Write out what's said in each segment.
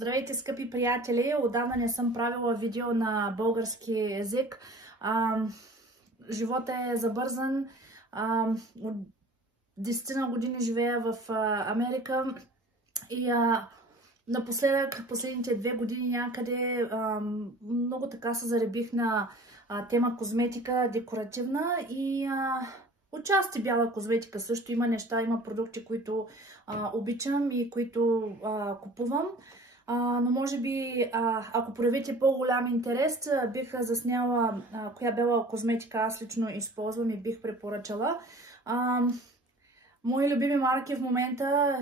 Здравейте, скъпи приятели! Отдавна не съм правила видео на български език. Животът е забързан. От 10 години живея в Америка и напоследък, последните 2 години някъде, много така се заребих на тема козметика, декоративна и отчасти бяла козметика също. Има неща, има продукти, които обичам и които купувам. Но може би, ако проявите по-голям интерес, бих засняла коя бяла козметика аз лично използвам и бих препоръчала. Мои любими марки в момента,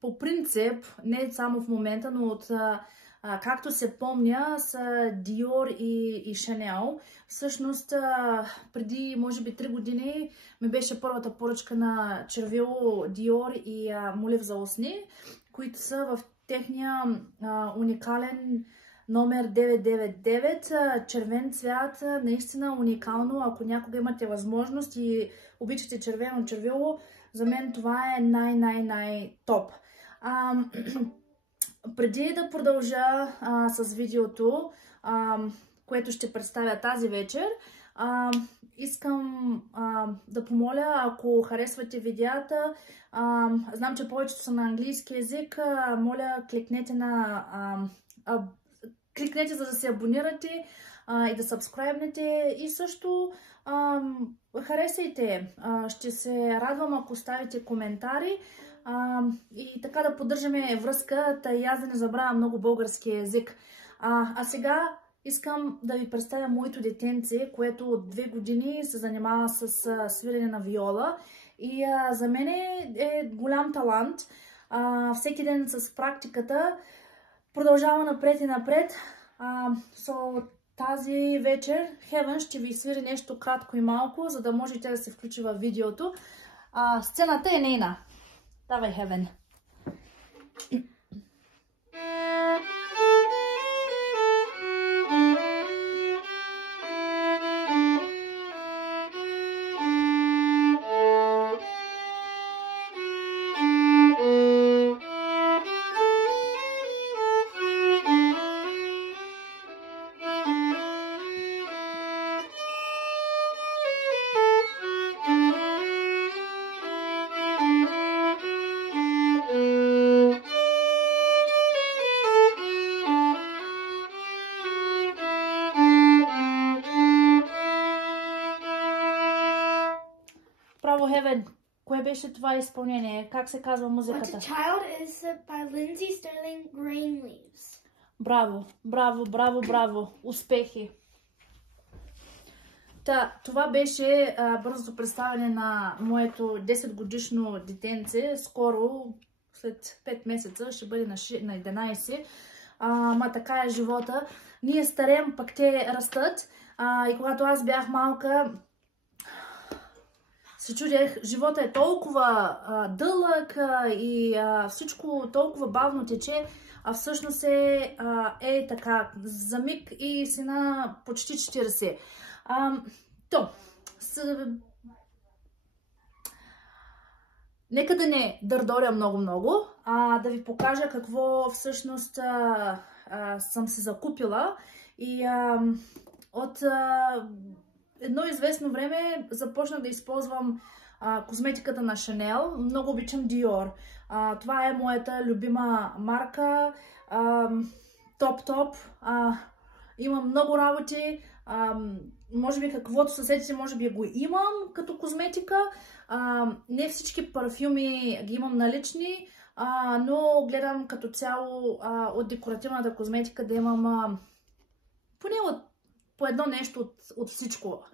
по принцип, не само в момента, но от както се помня, са Dior и Chanel. Всъщност, преди, може би, 3 години ми беше първата поръчка на червило Dior и молив за устни, които са в техния уникален номер 999, червен цвят, наистина уникално. Ако някога имате възможност и обичате червено червило, за мен това е най-топ. Преди да продължа с видеото, което ще представя тази вечер, искам да помоля, ако харесвате видеята, знам, че повечето са на английски език, моля кликнете за да се абонирате и да сабскрайбнете и също харесайте. Ще се радвам, ако оставите коментари и така да поддържаме връзка, и аз да не забравя много български език. А сега искам да ви представя моето детенце, което от 2 години се занимава с свирене на виола и за мен е голям талант. Всеки ден с практиката продължава напред и напред. Тази вечер Heaven ще ви свири нещо кратко и малко, за да можете да се включи в видеото. Сцената е нейна. Давай, Heaven. Браво, Heaven! Кое беше това изпълнение? Как се казва музиката? What a Child is by Lindsay Sterling Greenleaves. Браво, браво, браво, браво! Успехи! Това беше бързото представяне на моето 10-годишно детенце. Скоро, след 5 месеца, ще бъде на 11. Ма така е живота. Ние стареем, пък те растат. И когато аз бях малка, се чудех, живота е толкова дълъг и всичко толкова бавно тече, а всъщност е така, за миг и си на почти 40. Нека да не дърдоря много, да ви покажа какво всъщност съм се закупила. И от едно известно време започнах да използвам козметиката на Chanel. Много обичам Dior. Това е моята любима марка. Топ. Имам много работи. Може би каквото съседите, може би го имам като козметика. Не всички парфюми ги имам налични, но гледам като цяло от декоративната козметика да имам поне по едно нещо от всичко.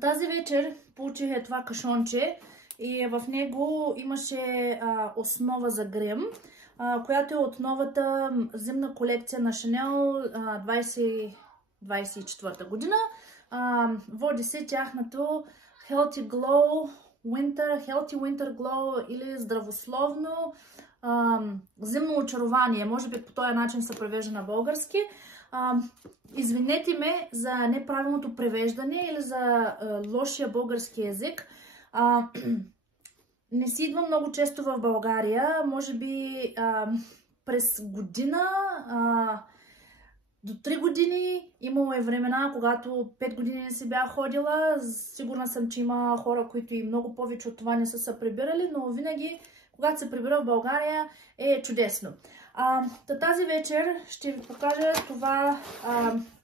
Тази вечер получих това кашонче и в него имаше основа за грим, която е от новата зимна колекция на Chanel 2024 година. Води се тяхното Healthy Winter Glow или здравословно зимно очарование. Може би по този начин се превежда на български. Извинете ме за неправилното превеждане или за лошия български език. не си идвам много често в България, може би през година до 3 години. Имало е времена, когато 5 години не си бях ходила. Сигурна съм, че има хора, които и много повече от това не са се прибирали, но винаги, когато се прибира в България, е чудесно. Тази вечер ще ви покажа това,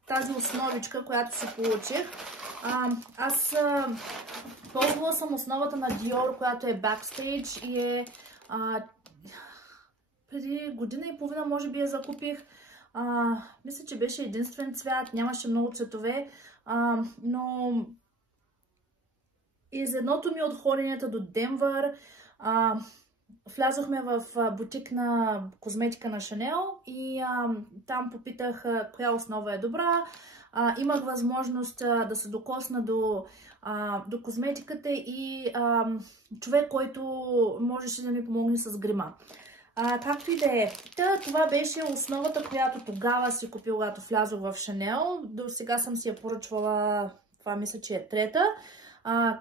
тази основичка, която си получих. Аз ползвала съм основата на Dior, която е Backstage и е преди година и половина може би я закупих. Мисля, че беше единствен цвят, нямаше много цветове, но из едното ми от ходенията до Денвър влязохме в бутик на козметика на Шанел и там попитах коя основа е добра. Имах възможност да се докосна до козметиката и човек, който можеше да ми помогне с грима. Както и да е. Това беше основата, която тогава си купила, когато влязох в Шанел. До сега съм си я поръчвала, това мисля, че е трета.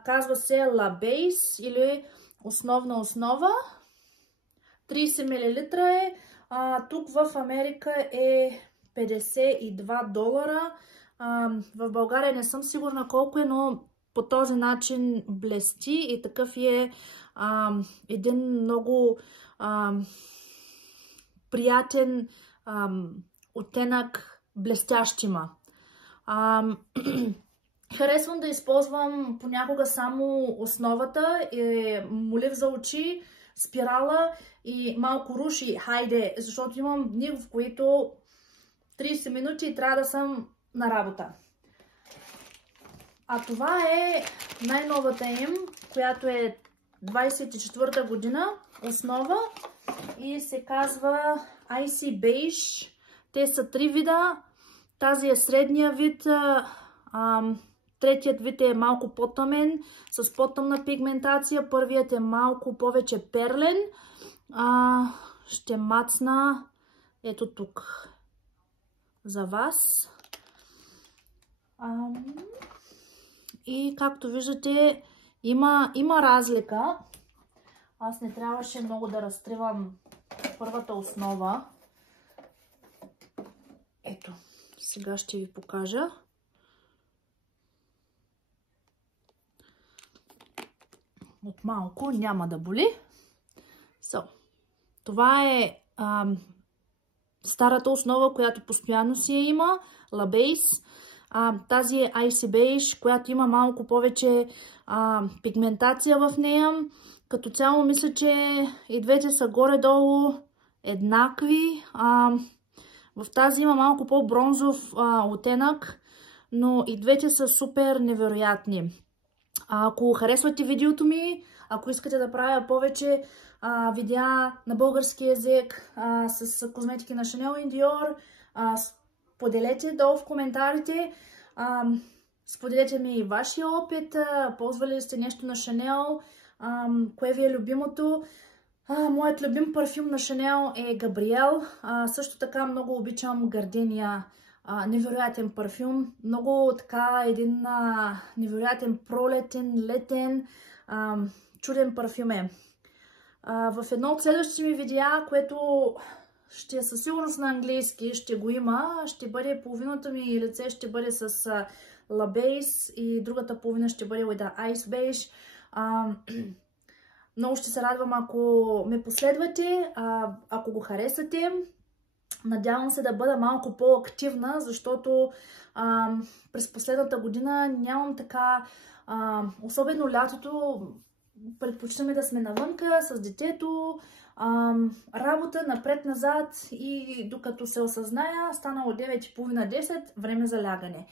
Казва се La Base или основна основа. 30 мл е. Тук в Америка е $52. В България не съм сигурна колко е, но по този начин блести и такъв е един много приятен оттенък, блестящ има. Харесвам да използвам понякога само основата, молив за очи, спирала и малко руш и хайде, защото имам дни, в които 30 минути и трябва да съм на работа. Това е най-новата им, която е 24-та година основа и се казва Icy Beige. Те са 3 вида. Тази е средния вид. Третият вид е малко по-тъмен, с по-тъмна пигментация. Първият е малко повече перлен. Ще мацна ето тук за вас. И както виждате, има разлика. Аз не трябваше много да разтривам първата основа. Ето, сега ще ви покажа. От малко няма да боли. Това е старата основа, която постоянно си я има. La Base. Тази е Icy Beige, която има малко повече пигментация в нея. Като цяло мисля, че и двете са горе-долу еднакви. В тази има малко по-бронзов оттенък, но и двете са супер невероятни. Ако харесвате видеото ми, ако искате да правя повече видеа на български език с козметики на Chanel и Dior, споделете долу в коментарите. Споделете ми и вашия опит. Ползвали ли сте нещо на Chanel? Кое ви е любимото? Моят любим парфюм на Chanel е Gabrielle. Също така много обичам Gardenia. Невероятен парфюм. Много така един невероятен пролетен, летен, чуден парфюм е. В едно от следващите ми видеа, което ще е със сигурност на английски, ще го има. Ще бъде половината ми лице, ще бъде с La Base и другата половина ще бъде with Ice Beige. Много ще се радвам, ако ме последвате, ако го харесате. Надявам се да бъда малко по-активна, защото през последната година нямам така, особено лятото, предпочитаме да сме навънка с детето, работа напред-назад и докато се осъзная, станало 9:30-10, време за лягане.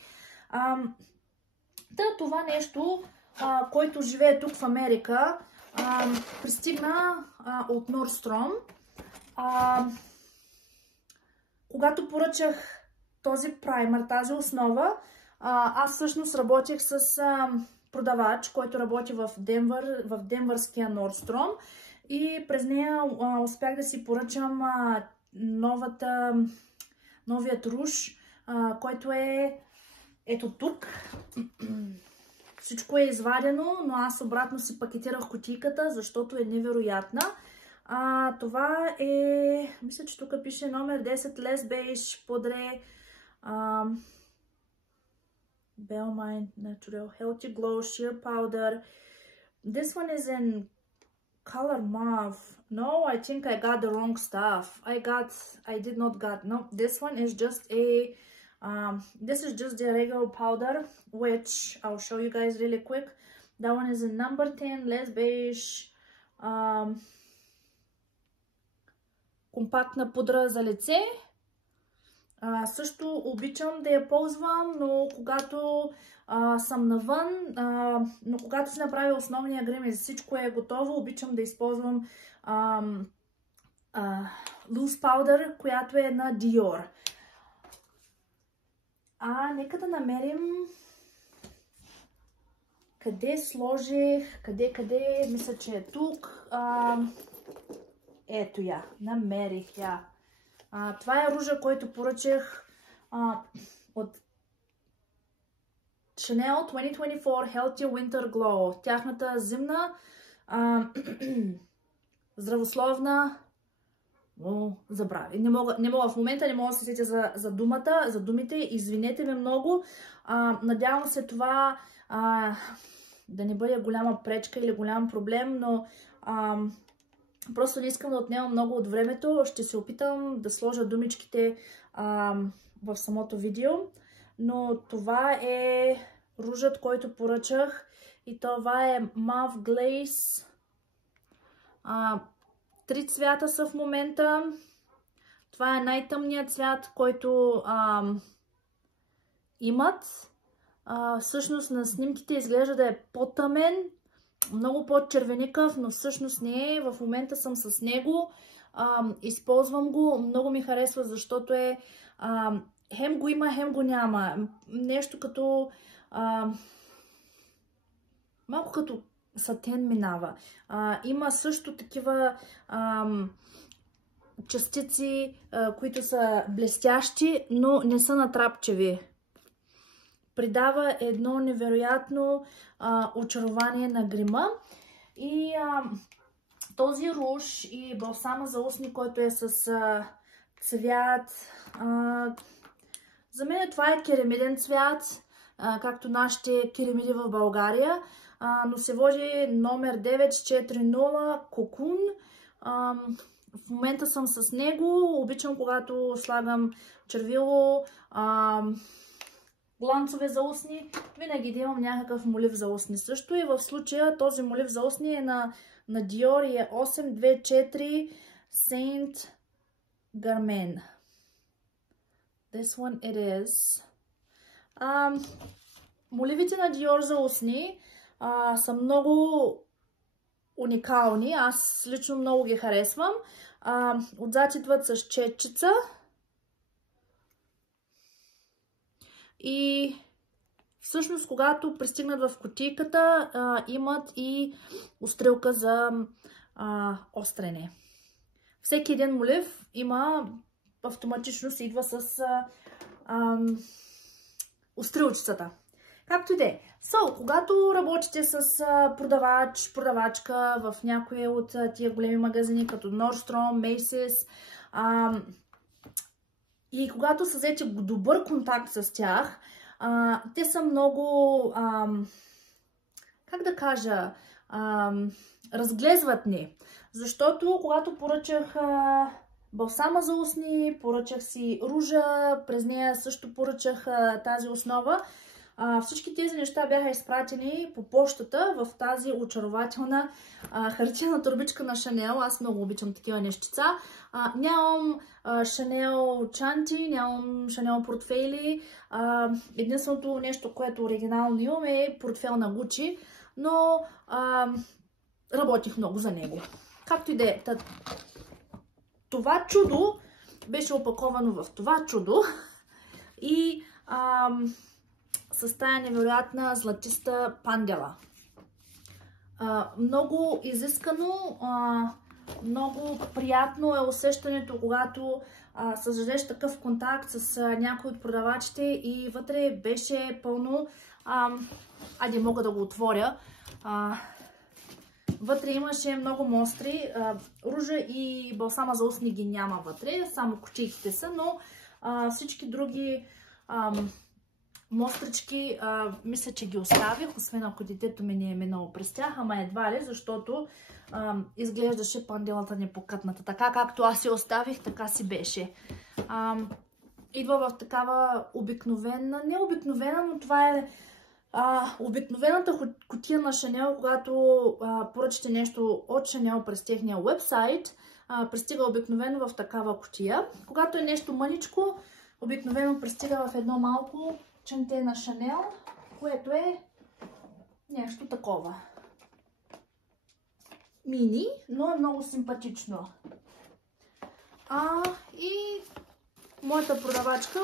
Това нещо, който живее тук в Америка, пристигна от Nordstrom. Когато поръчах този праймер, тази основа, аз всъщност работех с продавач, който работи в Денвър, в денвърския Nordstrom, и през нея успях да си поръчам новият руш, който е ето тук. всичко е извадено, но аз обратно си пакетирах кутийката, защото е невероятна. Това е, мисля, че тук пише номер 10, Les Beige Poudre Belmine Natural Healthy Glow Sheer Powder. This one is in color mauve. No, I think I got the wrong stuff. I did not got, no, this one is just a, this is just the regular powder, which I'll show you guys really quick. That one is in number 10, Les Beige, компактна пудра за лице. Също обичам да я ползвам, но когато съм навън, но когато си направя основния грим и всичко е готово, обичам да използвам loose powder, която е на Dior. Нека да намерим къде сложих, къде, мисля, че е тук. Ето я, намерих я. Това е ружа, който поръчах от Chanel 2024 Healthy Winter Glow. Тяхната зимна, здравословна... забрави. Не мога в момента, не мога да се сетя за думите. Извинете ме много. Надявам се това да не бъде голяма пречка или голям проблем, но просто не искам да отнемам много от времето. Ще се опитам да сложа думичките в самото видео. Но това е ружът, който поръчах. И това е Mauve Glaze. 3 цвята са в момента. Това е най-тъмният цвят, който имат. Всъщност на снимките изглежда да е по-тъмен, много по-червеникъв, но всъщност не е. В момента съм с него. Използвам го. Много ми харесва, защото е хем го има, хем го няма. Нещо като малко като сатен минава. Има също такива частици, които са блестящи, но не са натрапчеви. Придава едно невероятно очарование на грима. И този руж и балсама за устни, който е с цвят. За мен това е керамиден цвят, както нашите керамиди в България. Но се води номер 940 Кокун. В момента съм с него. Обичам, когато слагам червило, гланцове за устни, винаги да имам някакъв молив за устни. Също и в случая този молив за устни е на Dior и е 824 Saint Germain. This one it is. Моливите на Dior за устни са много уникални. Аз лично много ги харесвам. Отзад идват с четчица. И всъщност, когато пристигнат в кутийката, имат и острелка за острене. Всеки един молив има, автоматично се идва с острелчицата. Както и да е. Когато работите с продавачка в някои от тия големи магазини, като Nordstrom, Macy's, и когато са взети добър контакт с тях, те са много, как да кажа, разглезват ни. Защото когато поръчах балсама за устни, поръчах си ружа, през нея също поръчах тази основа. Всички тези неща бяха изпратени по почтата в тази очарователна хартиена турбичка на Chanel. Аз много обичам такива нещица. Нямам Chanel чанти, нямам Chanel портфейли. Единственото нещо, което оригинално имам, е портфел на Gucci, но работих много за него. Както и да е. Това чудо беше опаковано в това чудо и с тая невероятна златиста пандела. Много изискано, много приятно е усещането, когато създадеш такъв контакт с някой от продавачите и вътре беше пълно Айде, мога да го отворя. Вътре имаше много мостри. Ружа и балсама за устни ги няма вътре, само кутийките са, но всички други мострички мисля, че ги оставих, освен ако детето ми не е минало през тях, ама едва ли, защото изглеждаше панделата непокътната. Така както аз я оставих, така си беше. Идва в такава обикновена, не обикновена, но това е обикновената кутия на Шанел, когато поръчате нещо от Шанел през техния уебсайт, пристига обикновено в такава кутия. Когато е нещо мъничко, обикновено пристига в едно малко чанте на Шанел, което е нещо такова. Мини, но е много симпатично. И моята продавачка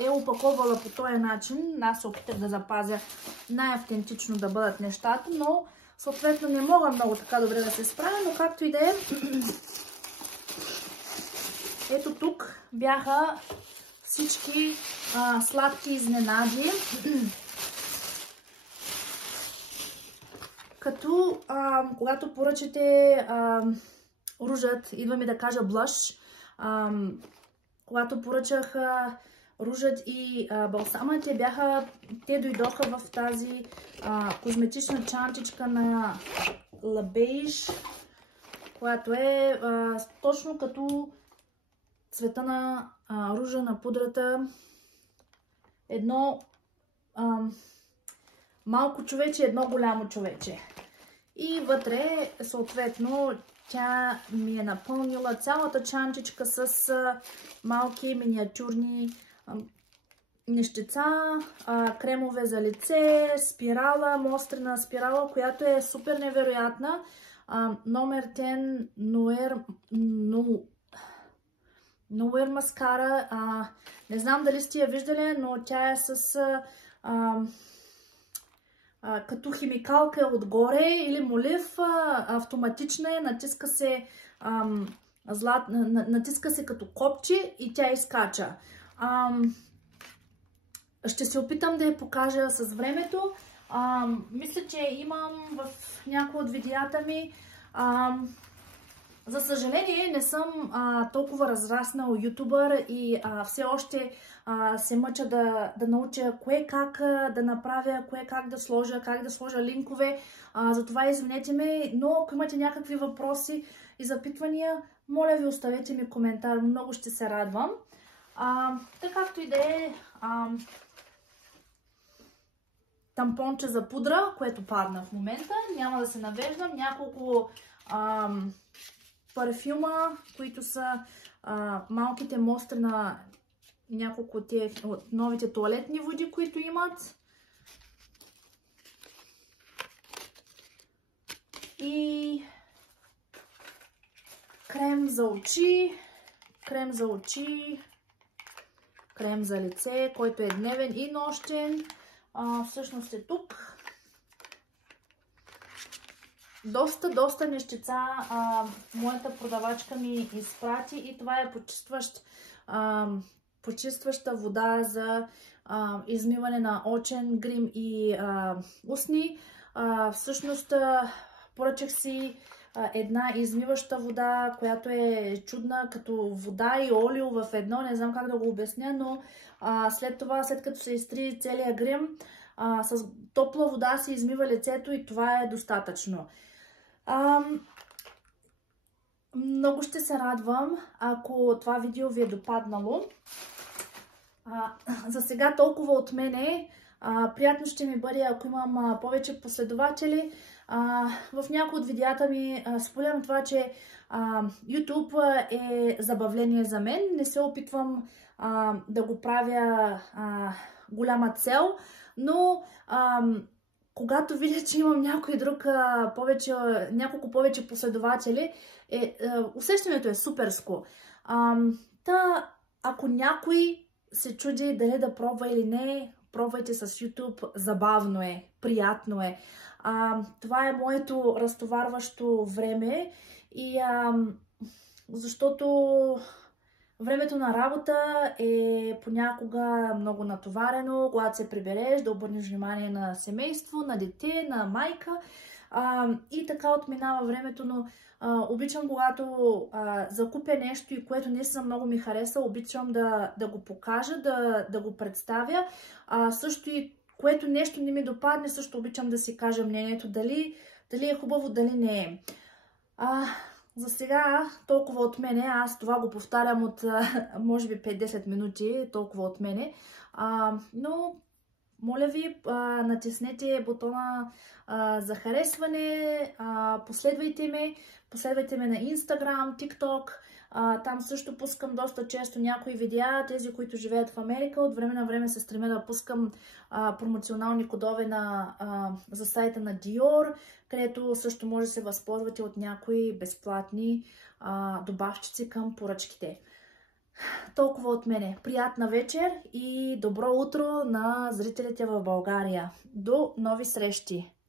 е опаковала по този начин. Аз се опитах да запазя най-автентично да бъдат нещата, но съответно не мога много така добре да се справя, но както и да е. Ето тук бяха всички сладки изненади. Като когато поръчате ружът, идва ми да кажа блъш, когато поръчах ружът и балсама, те дойдоха в тази козметична чантичка на La Beige, която е точно като цвета на ружа на пудрата. Едно малко човече, едно голямо човече. И вътре, съответно, тя ми е напълнила цялата чантичка с малки миниатюрни нещица, кремове за лице, спирала, мострена спирала, която е супер невероятна. Номер 10 Nowhere маскара. Не знам дали сте я виждали, но тя е с като химикалка отгоре или молив, автоматична е, натиска се като копче и тя изкача. Ще се опитам да я покажа с времето. Мисля, че имам в някои от видеята ми. За съжаление, не съм толкова разраснал ютубър и все още се мъча да науча кое как да направя, кое как да сложа линкове. Затова извинете ме, но ако имате някакви въпроси и запитвания, моля ви, оставете ми коментар, много ще се радвам. Така както и да е, тампонче за пудра, което падна в момента, няма да се навеждам, няколко парфюма, които са малките мостри на няколко от новите тоалетни води, които имат. И крем за очи, крем за лице, който е дневен и нощен. Всъщност е тук. Доста нещица моята продавачка ми изпрати и това е почистваща вода за измиване на очен, грим и устни. Всъщност поръчах си една измиваща вода, която е чудна, като вода и олио в едно, не знам как да го обясня, но след това, след като се изтри целият грим, с топла вода се измива лицето и това е достатъчно. Много ще се радвам, ако това видео ви е допаднало. За сега толкова от мене. Приятно ще ми бъде, ако имам повече последователи. В някои от видеята ми споделям това, че YouTube е забавление за мен. Не се опитвам да го правя голяма цел, но когато видя, че имам няколко повече последователи, усещането е суперско. Ако някой се чуди дали да пробва или не, пробвайте с YouTube. Забавно е, приятно е. Това е моето разтоварващо време и защото Времето на работа е понякога много натоварено, когато се прибереш, да обърнеш внимание на семейство, на дете, на майка. И така отминава времето, но обичам, когато закупя нещо и което наистина много ми хареса, обичам да го покажа, да го представя. Също и което нещо не ми допадне, също обичам да си кажа мнението, дали е хубаво, дали не е. За сега толкова от мене, аз това го повтарям от може би 5-10 минути, толкова от мене, но моля ви, натиснете бутона за харесване, последвайте ме на Instagram, TikTok, там също пускам доста често някои видеа, тези, които живеят в Америка, от време на време се стремя да пускам промоционални кодове за сайта на Dior, където също може да се възползвате от някои безплатни добавчици към поръчките. Толкова от мене. Приятна вечер и добро утро на зрителите в България. До нови срещи!